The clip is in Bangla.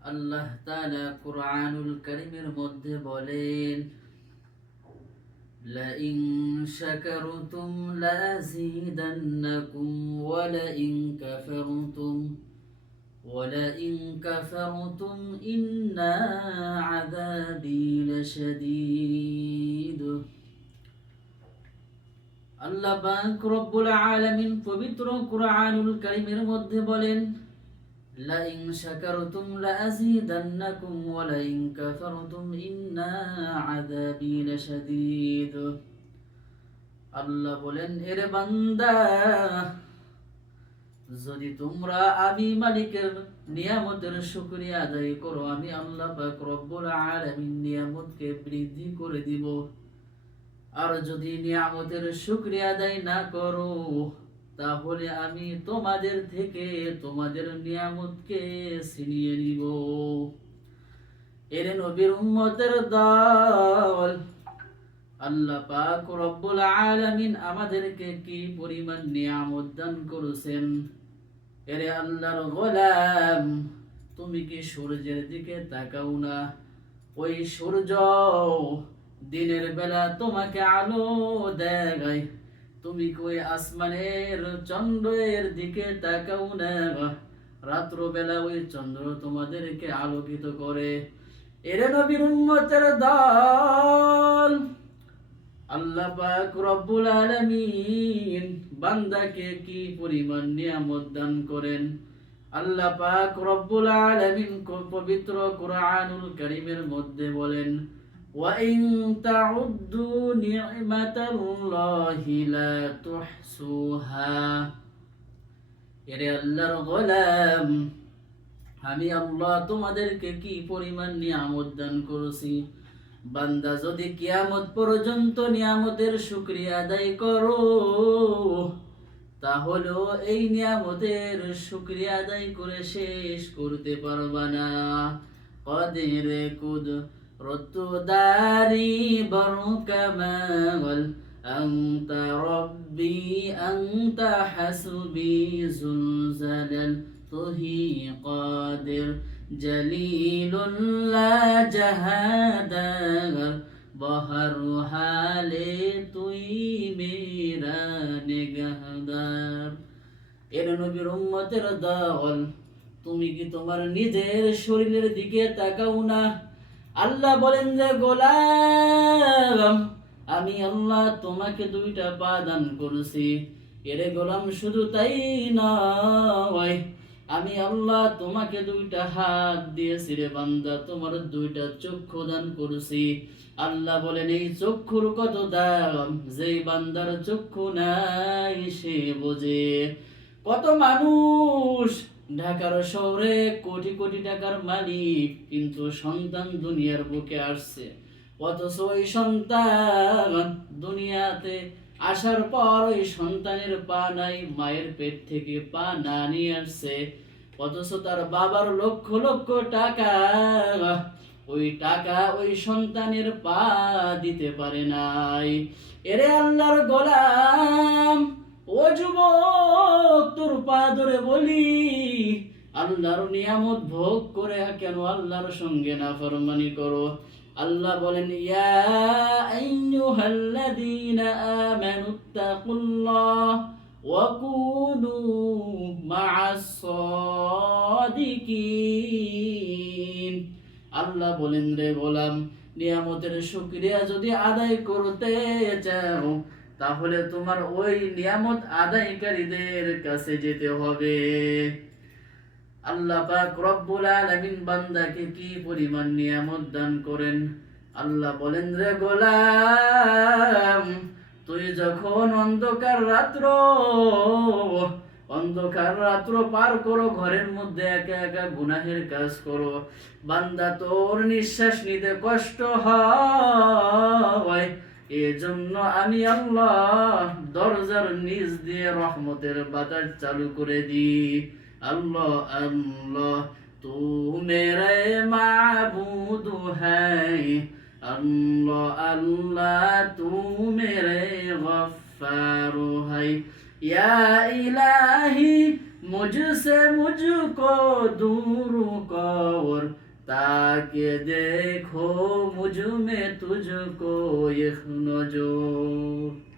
আল্লাহ তাআলা কুরআনুল কারীমের মধ্যে বলেন, লাইন শাকারতুম লাযীদান্নাকুম ওয়ালাইন কাফারতুম ইন্না আযাবী লাশাদীদ। আল্লাহ পাক রব্বুল আলামিন পবিত্র কুরআনুল কারীমের মধ্যে বলেন, লাইন শাকারতুম লাযীদান্নাকুম ওয়ালাইন কাফারতুম ইন্না আযাবী লাশাদীদ। আল্লাহ বলেন, এরে বান্দা, যদি তোমরা আমি মালিকের নিয়ামতের শুকরিয়া আদায় করো, আমি আল্লাহ পাক রব্বুল আলামিন নিয়ামতকে বৃদ্ধি করে দিব। আর যদি নিয়ামতের শুকরিয়া আদায় না করো, তাহলে আমি তোমাদের থেকে তোমাদের নিয়ামতকে ছিনিয়ে নিব। এর নবীর উম্মতের দল, আল্লাহ পাক রব্বুল আলামিন আমাদেরকে কি পরিমাণ নিয়ামত দান করেছেন। এরে আল্লাহর গোলাম, তুমি কি সূর্যের দিকে তাকাও না? ওই সূর্য দিনের বেলা তোমাকে আলো দেয়। তুমি কই আসমানের চন্দ্রের দিকে তাকাও না? রাত্র বেলা ওই চন্দ্র তোমাদেরকে আলোকিত করে। এরে নবীর উম্মতের দল, আল্লাহ পাক রব্বুল আলামিন বান্দাকে কি পরিমাণ নিয়ামত দান করেন। আল্লাহ পাক রব্বুল আলামিন পবিত্র কুরআনুল কারীমের মধ্যে বলেন, ওয়াইন তাউদ্দু নি'মাতাল্লাহি লা তুহসুহা। এরে আল্লাহর গোলাম, আমি আল্লাহ তোমাদেরকে কি পরিমাণ নিয়ামত দান করেছি। বান্দা যদি কিয়ামত পর্যন্ত নিয়ামতের শুকরিয়া আদায় করো, তাহলে এই নিয়ামতের শুকরিয়া আদায় করে শেষ করতে পারবা না। কদের কুদরতু দারি বরকামাল আনতা রব্বি আনতা হাসবি জুলজালাল তুহি কাদির জলিলুন লা জাহাদার বহর হালে তুই মেরা নিগাহদার। এর নবীর উম্মতের দল, তুমি কি তোমার নিজের শরীরের দিকে তাকাও না? আল্লাহ বলেন যে, গোলাম, আমি আল্লাহ তোমাকে দুইটা পা দান করেছি। এরে গোলাম, শুধু তাই নয়, আমি আল্লাহ তোমাকে দুইটা হাত দিয়েছি। রে বান্দা, তোমার দুইটা চক্ষু দান করেছি। আল্লাহ বলেন, এই চক্ষুর কত দাম, যেই বান্দার চক্ষু নাই সে বোঝে। কত মানুষ ঢাকার শহরে কোটি কোটি টাকার মালিক, কিন্তু সন্তান দুনিয়ার বুকে আসছে, অথচ ওই সন্তান দুনিয়াতে আসার পর ওই সন্তানের পা নাই, মায়ের পেট থেকে পা না নিয়ে আসছে, অথচ তার বাবার লক্ষ লক্ষ টাকা, ওই টাকা ওই সন্তানের পা দিতে পারে নাই। এরে আল্লাহর গোলাম, ও যুবক, তোর পা ধরে বলি, আল্লাহর নিয়ামত ভোগ করে কেন আল্লাহর সঙ্গে নাফরমানি করো? আল্লাহ বলেন, ইয়া আইয়ুহাল্লাযীনা আমানুত্তাকুল্লাহ ওয়া কুনু মা'আস সাদিকিন। আল্লাহ বলেন, রে গোলাম, নিয়ামতের শুকরিয়া যদি আদায় করতে চাও, তাহলে তোমার ওই নিয়ামত আদায়কারীদের কাছে যেতে হবে। আল্লাহ পাক রব্বুল আলামিন বান্দাকে কি পরিমাণ নিয়ামত দান করেন। আল্লাহ বলেন, রে গোলাম, তুই যখন অন্ধকার রাত্র পার করো, ঘরের মধ্যে একা একা গুনাহের কাজ করো, বান্দা তোর নিঃশ্বাস নিতে কষ্ট হয়, এজন্য আমি আল্লাহ দরজার নিচ দিয়ে রহমতের বাতাস চালু করে দিই। अल्लाह अल्लाह तू मेरे माबूद है, अल्लाह अल्लाह तू मेरे गफ्फार है, या इलाही मुझसे मुझको दूर कौर ताकि देखो मुझ में तुझको एक नजर